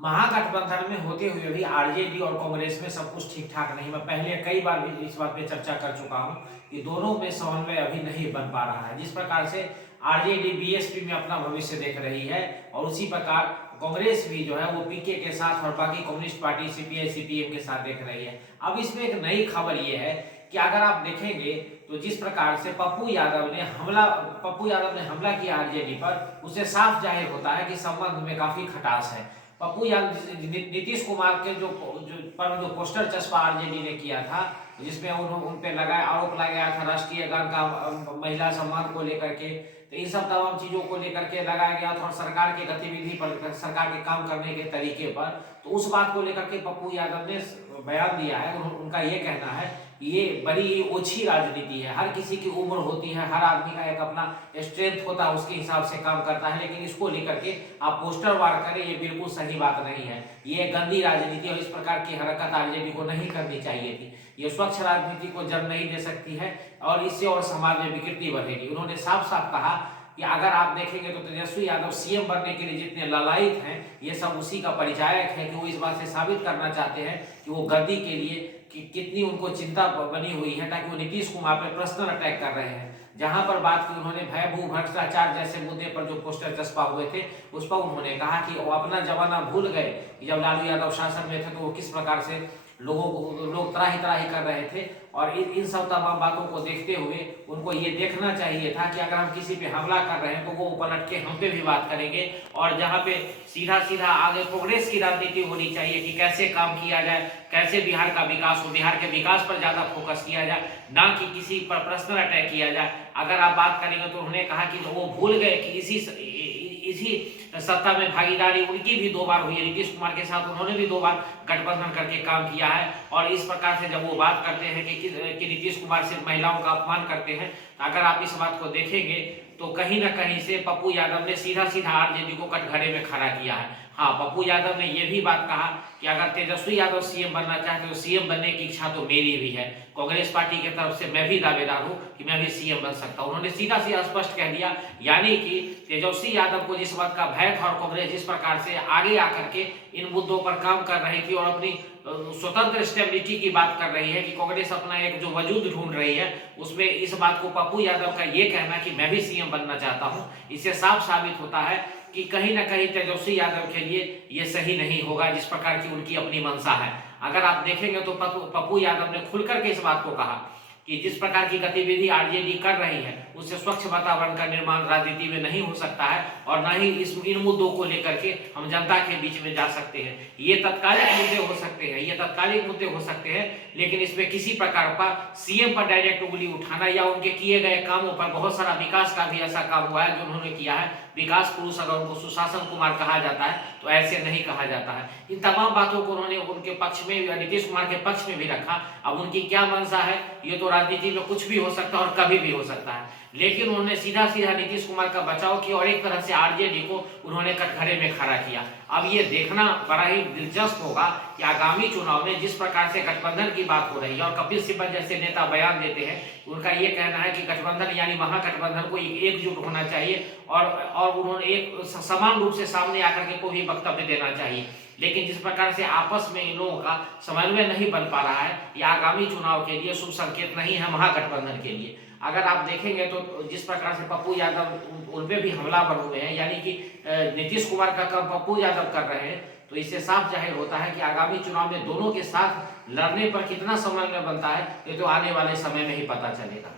महागठबंधन में होते हुए भी आरजेडी और कांग्रेस में सब कुछ ठीक ठाक नहीं। मैं पहले कई बार भी इस बात पे चर्चा कर चुका हूं कि दोनों में समन्वय अभी नहीं बन पा रहा है। जिस प्रकार से आरजेडी बीएसपी में अपना भविष्य देख रही है और उसी प्रकार कांग्रेस भी जो है वो पीके के साथ और बाकी कम्युनिस्ट पार्टी सीपीआई सीपीएम के साथ देख रही है। अब इसमें एक नई खबर ये है कि अगर आप देखेंगे तो जिस प्रकार से पप्पू यादव ने हमला किया आरजेडी पर, उससे साफ जाहिर होता है कि संबंध में काफी खटास है। पप्पू यादव नीतीश कुमार के जो पोस्टर चस्पा आरजेडी ने किया था, जिसमें उन पे आरोप लगाया था राष्ट्रीय गान का महिला सम्मान को लेकर के, तो इन सब तमाम चीजों को लेकर के लगाया गया था और सरकार की गतिविधि पर, सरकार के काम करने के तरीके पर, तो उस बात को लेकर के पप्पू यादव ने बयान दिया है। उनका ये कहना है ये बड़ी ओछी राजनीति है। हर किसी की उम्र होती है, हर आदमी का एक अपना स्ट्रेंथ होता है, उसके हिसाब से काम करता है, लेकिन इसको लेकर के आप पोस्टर वार करें, ये बिल्कुल सही बात नहीं है। ये गंदी राजनीति और इस प्रकार की हरकत आरजेडी को नहीं करनी चाहिए थी। ये स्वच्छ राजनीति को जन्म नहीं दे सकती है और इससे और समाज में विकृति बढ़ेगी। उन्होंने साफ साफ कहा कि अगर आप देखेंगे तो तेजस्वी यादव सीएम बनने के लिए जितने ललायित हैं, ये सब उसी का परिचायक है कि वो इस बात से साबित करना चाहते हैं कि वो गद्दी के लिए कितनी उनको चिंता बनी हुई है, ताकि वो नीतीश कुमार पर पर्सनल अटैक कर रहे हैं। जहां पर बात की उन्होंने भय भू भ्रष्टाचार जैसे मुद्दे पर जो पोस्टर चस्पा हुए थे, उस पर उन्होंने कहा कि वो अपना जमाना भूल गए कि जब लालू यादव शासन में थे तो वो किस प्रकार से लोग त्राही कर रहे थे। और इन सब तमाम बातों को देखते हुए उनको ये देखना चाहिए था कि अगर हम किसी पे हमला कर रहे हैं तो वो पलट के हम पे भी बात करेंगे, और जहाँ पे सीधा सीधा आगे प्रोग्रेस की राजनीति होनी चाहिए कि कैसे काम किया जाए, कैसे बिहार का विकास हो, बिहार के विकास पर ज्यादा फोकस किया जाए, ना कि किसी पर पर्सनल अटैक किया जाए। अगर आप बात करेंगे तो उन्होंने कहा कि वो भूल गए कि इसी सत्ता में भागीदारी उनकी भी 2 बार हुई है। नीतीश कुमार के साथ उन्होंने भी 2 बार गठबंधन करके काम किया है। और इस प्रकार से जब वो बात करते हैं कि नीतीश कुमार सिर्फ महिलाओं का अपमान करते हैं, तो अगर आप इस बात को देखेंगे तो कहीं ना कहीं से पप्पू यादव ने सीधा सीधा आरजेडी को कटघरे में खड़ा किया है। हाँ, पप्पू यादव ने यह भी बात कहा कि अगर तेजस्वी यादव सीएम बनना चाहते तो सीएम बनने की इच्छा तो मेरी भी है। कांग्रेस पार्टी की तरफ से मैं भी दावेदार हूं कि मैं भी सीएम बन सकता हूं। उन्होंने सीधा सीधा स्पष्ट कह दिया, यानी कि तेजस्वी यादव को जिस बात का भय था और कांग्रेस जिस प्रकार से आगे आकर के इन मुद्दों पर काम कर रही थी और अपनी स्वतंत्र स्टेबिलिटी की बात कर रही है कि कांग्रेस अपना एक जो वजूद ढूंढ रही है, उसमें इस बात को पप्पू यादव का ये कहना कि मैं भी सीएम बनना चाहता हूं, इससे साफ साबित होता है कि कहीं ना कहीं तेजस्वी यादव के लिए ये सही नहीं होगा, जिस प्रकार की उनकी अपनी मंशा है। अगर आप देखेंगे तो पप्पू यादव ने खुलकर के इस बात को कहा कि जिस प्रकार की गतिविधि आरजेडी कर रही है उससे स्वच्छ वातावरण का निर्माण राजनीति में नहीं हो सकता है और न ही इन मुद्दों को लेकर के हम जनता के बीच में जा सकते हैं। ये तत्कालिक मुद्दे हो सकते हैं, लेकिन इसमें किसी प्रकार का सीएम पर डायरेक्ट उंगली उठाना या उनके किए गए कामों पर, बहुत सारा विकास का भी ऐसा काम हुआ है जो उन्होंने किया है, विकास पुरुष अगर उनको सुशासन कुमार कहा जाता है तो ऐसे नहीं कहा जाता है। इन तमाम बातों को उन्होंने उनके पक्ष में, नीतीश कुमार के पक्ष में भी रखा। अब उनकी क्या मंशा है ये तो राजनीति में कुछ भी हो सकता है और कभी भी हो सकता है, लेकिन उन्होंने सीधा सीधा नीतीश कुमार का बचाव किया और एक तरह से आरजेडी को उन्होंने कटघरे में खड़ा किया। अब ये देखना बड़ा ही दिलचस्प होगा कि आगामी चुनाव में जिस प्रकार से गठबंधन की बात हो रही है और कपिल सिब्बल जैसे नेता बयान देते हैं, उनका ये कहना है कि गठबंधन यानी महागठबंधन को एकजुट होना चाहिए और उन्होंने एक समान रूप से सामने आकर के कोई वक्तव्य देना चाहिए। लेकिन जिस प्रकार से आपस में इन लोगों का समन्वय नहीं बन पा रहा है, यह आगामी चुनाव के लिए शुभ संकेत नहीं है महागठबंधन के लिए। अगर आप देखेंगे तो जिस प्रकार से पप्पू यादव उन पे भी हमलावर हुए हैं, यानी कि नीतीश कुमार का काम पप्पू यादव कर रहे हैं, तो इससे साफ जाहिर होता है कि आगामी चुनाव में दोनों के साथ लड़ने पर कितना समन्वय बनता है ये तो आने वाले समय में ही पता चलेगा।